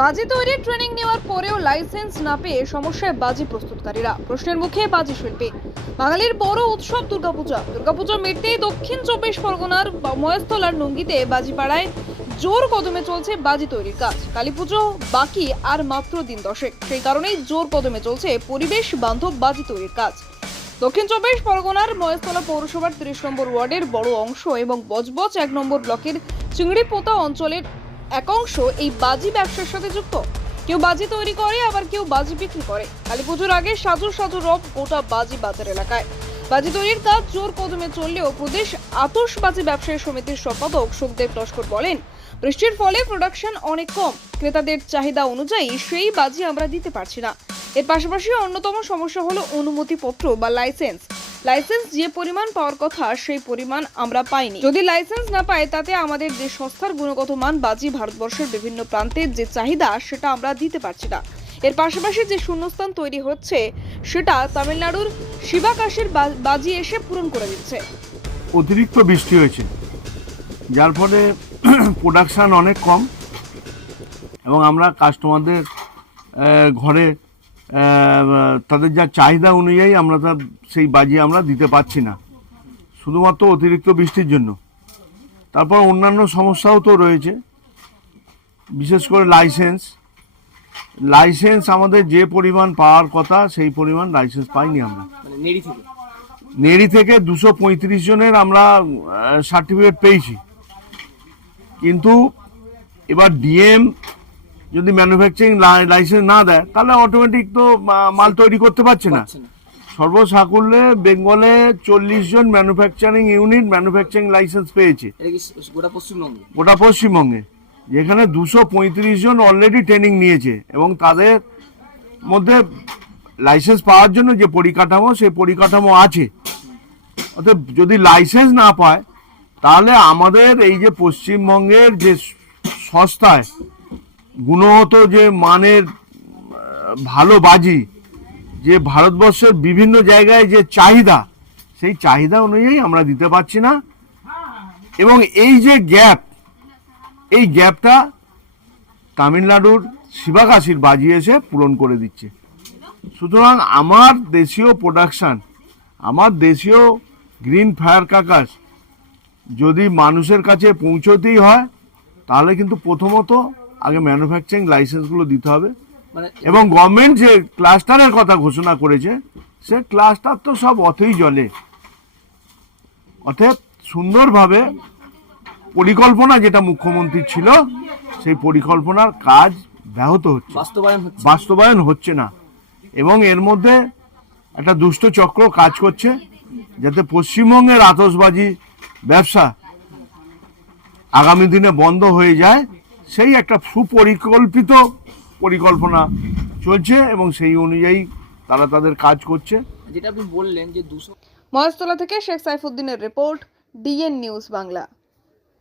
বাজি তৈরির ট্রেনিং নেওয়ার পরেও লাইসেন্স না পেয়ে সমস্যায় বাজি প্রস্তুতকারীরা। প্রশ্নের মুখে বাজি শিল্পী। বাঙালির বড় উৎসব দুর্গাপূজা। দুর্গাপূজা মিটতেই দক্ষিণ চব্বিশ পরগনার মহেশতলার নঙ্গিতে বাজিপাড়ায় জোর কদমে চলছে বাজি তৈরির কাজ। কালীপুজো বাকি আর মাত্র দিন দশেক। সেই কারণেই জোর কদমে চলছে পরিবেশ বান্ধব বাজি তৈরির কাজ। দক্ষিণ চব্বিশ পরগনার মহেশতলা পৌরসভার তিরিশ নম্বর ওয়ার্ডের বড় অংশ এবং বজবজ এক নম্বর ব্লকের চিংড়িপোতা অঞ্চলের একাংশ এই বাজি ব্যবসার সাথে যুক্ত। কেউ বাজি তৈরি করে, আবার কেউ বাজি বিক্রি করে। কালী পুজোর আগে সাজু সাজু রব গোটা বাজি বাজার এলাকায়। বাজি তৈরির কাজ জোর কদমে চললেও প্রদেশ আতশবাজি ব্যবসায়ী সমিতির সম্পাদক সুখদেব লস্কর বলেন, বৃষ্টির ফলে প্রোডাকশন অনেক কম। ক্রেতাদের চাহিদা অনুযায়ী সেই বাজি আমরা দিতে পারছি না। এর পাশাপাশি অন্যতম সমস্যা হলো অনুমতিপত্র বা লাইসেন্স লাইসেন্স যে পরিমাণ পাওয়ার কথা, সেই পরিমাণ আমরা পাইনি। যদি লাইসেন্স না পাই, তাতে আমাদের যে সংস্থার গুণগত মান বাজি ভারতবর্ষের বিভিন্ন প্রান্তের যে চাহিদা, সেটা আমরা দিতে পারছি না। এর পাশাপাশি যে শূন্যস্থান তৈরি হচ্ছে, সেটা তামিলনাড়ুর শিবাকাশের বাজি এসে পূরণ করে দিচ্ছে। অতিরিক্ত বৃষ্টি হয়েছে। যার ফলে প্রোডাকশান অনেক কম এবং আমরা কাস্টমারদের ঘরে তাদের যা চাহিদা অনুযায়ী আমরা তা সেই বাজি আমরা দিতে পারছি না। শুধুমাত্র অতিরিক্ত বৃষ্টির জন্য। তারপর অন্যান্য সমস্যাও তো রয়েছে। বিশেষ করে লাইসেন্স। লাইসেন্স আমাদের যে পরিমাণ পাওয়ার কথা সেই পরিমাণ লাইসেন্স পাইনি আমরা। মানে থেকে? নেড়ি থেকে দুশো পঁয়ত্রিশ জনের আমরা সার্টিফিকেট পেয়েছি। কিন্তু এবার ডিএম যদি ম্যানুফ্যাকচারিং লাইসেন্স না দেয় তাহলে অটোমেটিক তো মাল তৈরি করতে পারছে না। সর্বসাকুল্যে বেঙ্গলে চল্লিশ জন ম্যানুফ্যাকচারিং ইউনিট ম্যানুফ্যাকচারিং লাইসেন্স পেয়েছে। গোটা পশ্চিমবঙ্গে? গোটা পশ্চিমবঙ্গে। যেখানে দুশো পঁয়ত্রিশ জন অলরেডি ট্রেনিং নিয়েছে এবং তাদের মধ্যে লাইসেন্স পাওয়ার জন্য যে পরিকাঠামো সেই পরিকাঠামো আছে। অর্থাৎ যদি লাইসেন্স না পায় তাহলে আমাদের এই যে পশ্চিমবঙ্গের যে সস্তায় গুণগত যে মানের ভালো বাজি, যে ভারতবর্ষের বিভিন্ন জায়গায় যে চাহিদা, সেই চাহিদা অনুযায়ী আমরা দিতে পারছি না। এবং এই যে গ্যাপ, এই গ্যাপটা তামিলনাড়ুর শিবাকাশির বাজি এসে পূরণ করে দিচ্ছে। সুতরাং আমার দেশীয় প্রোডাকশান আমার দেশীয় গ্রিন ফায়ার কাকাস যদি মানুষের কাছে পৌঁছতেই হয়, তাহলে কিন্তু প্রথমত আগে ম্যানুফ্যাকচারিং লাইসেন্সগুলো দিতে হবে। মানে এবং গভর্নমেন্ট যে ক্লাস্টারের কথা ঘোষণা করেছে সে ক্লাস্টার তো সব অথই জলে অতএব সুন্দরভাবে পরিকল্পনা যেটা মুখ্যমন্ত্রী ছিল সেই পরিকল্পনার কাজ ব্যাহত হচ্ছে। বাস্তবায়ন হচ্ছে। বাস্তবায়ন হচ্ছে না। এবং এর মধ্যে একটা দুষ্ট চক্র কাজ করছে যাতে পশ্চিমবঙ্গের আতসবাজি ব্যবসা আগামী দিনে বন্ধ হয়ে যায়। সেই একটা সুপরিকল্পিত পরিকল্পনা চলছে এবং সেই অনুযায়ী তারা তাদের কাজ করছে। যেটা আপনি বললেন যে দুশো মহেশতলা থেকে শেখ সাইফুদ্দিনের রিপোর্ট ডিএন নিউজ বাংলা।